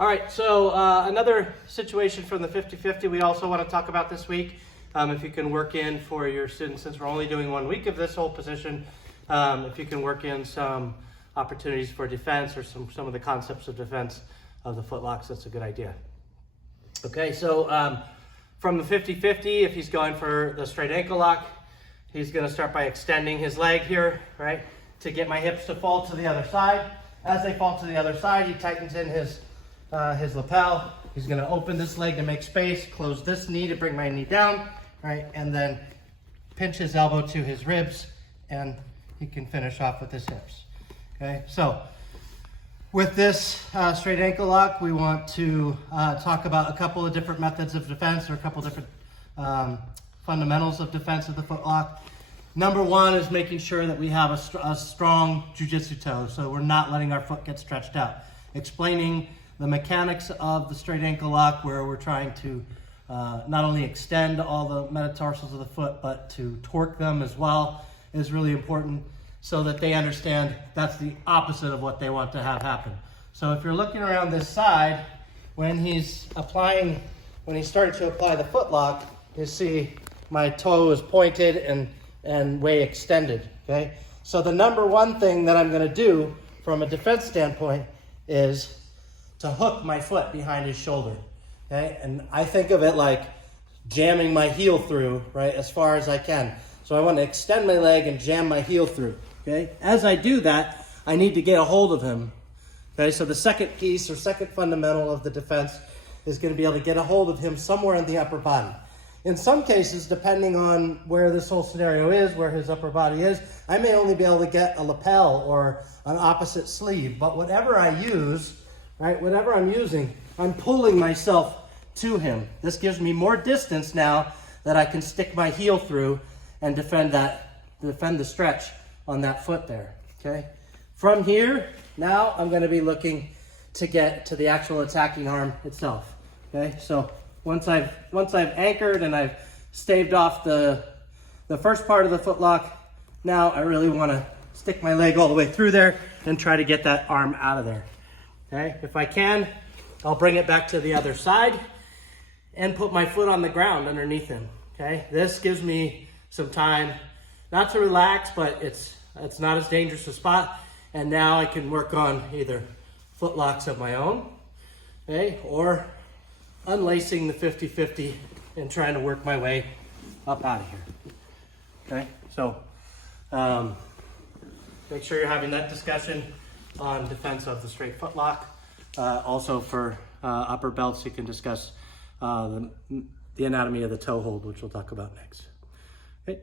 All right, so another situation from the 50-50 we also want to talk about this week. If you can work in for your students, since we're only doing 1 week of this whole position, if you can work in some opportunities for defense or some of the concepts of defense of the footlocks, that's a good idea. Okay, so from the 50-50, if he's going for the straight ankle lock, he's going to start by extending his leg here, right, to get my hips to fall to the other side. As they fall to the other side, he tightens in his lapel. He's going to open this leg to make space, close this knee to bring my knee down, right, and then pinch his elbow to his ribs, and he can finish off with his hips. Okay, so with this straight ankle lock, we want to talk about a couple of different methods of defense, or a couple different fundamentals of defense of the foot lock. Number one is making sure that we have a strong jiu-jitsu toe, so we're not letting our foot get stretched out. Explaining the mechanics of the straight ankle lock, where we're trying to not only extend all the metatarsals of the foot, but to torque them as well, is really important, so that they understand that's the opposite of what they want to have happen. So if you're looking around this side, when he's starting to apply the foot lock, you see my toe is pointed and way extended, okay? So the number one thing that I'm gonna do from a defense standpoint is to hook my foot behind his shoulder, okay? And I think of it like jamming my heel through, right, as far as I can. So I want to extend my leg and jam my heel through, okay? As I do that, I need to get a hold of him, okay? So the second piece or second fundamental of the defense is going to be able to get a hold of him somewhere in the upper body. In some cases, depending on where this whole scenario is, where his upper body is, I may only be able to get a lapel or an opposite sleeve, but whatever I use, right, whatever I'm using, I'm pulling myself to him. This gives me more distance now that I can stick my heel through and defend the stretch on that foot there, okay? From here, now I'm gonna be looking to get to the actual attacking arm itself, okay? So once I've anchored and I've staved off the first part of the foot lock, now I really wanna stick my leg all the way through there and try to get that arm out of there, okay? If I can, I'll bring it back to the other side and put my foot on the ground underneath him, okay? This gives me some time, not to relax, but it's not as dangerous a spot. And now I can work on either foot locks of my own, okay, or unlacing the 50-50 and trying to work my way up out of here, okay? So make sure you're having that discussion on defense of the straight foot lock. Also for upper belts, you can discuss the anatomy of the toe hold, which we'll talk about next. Okay.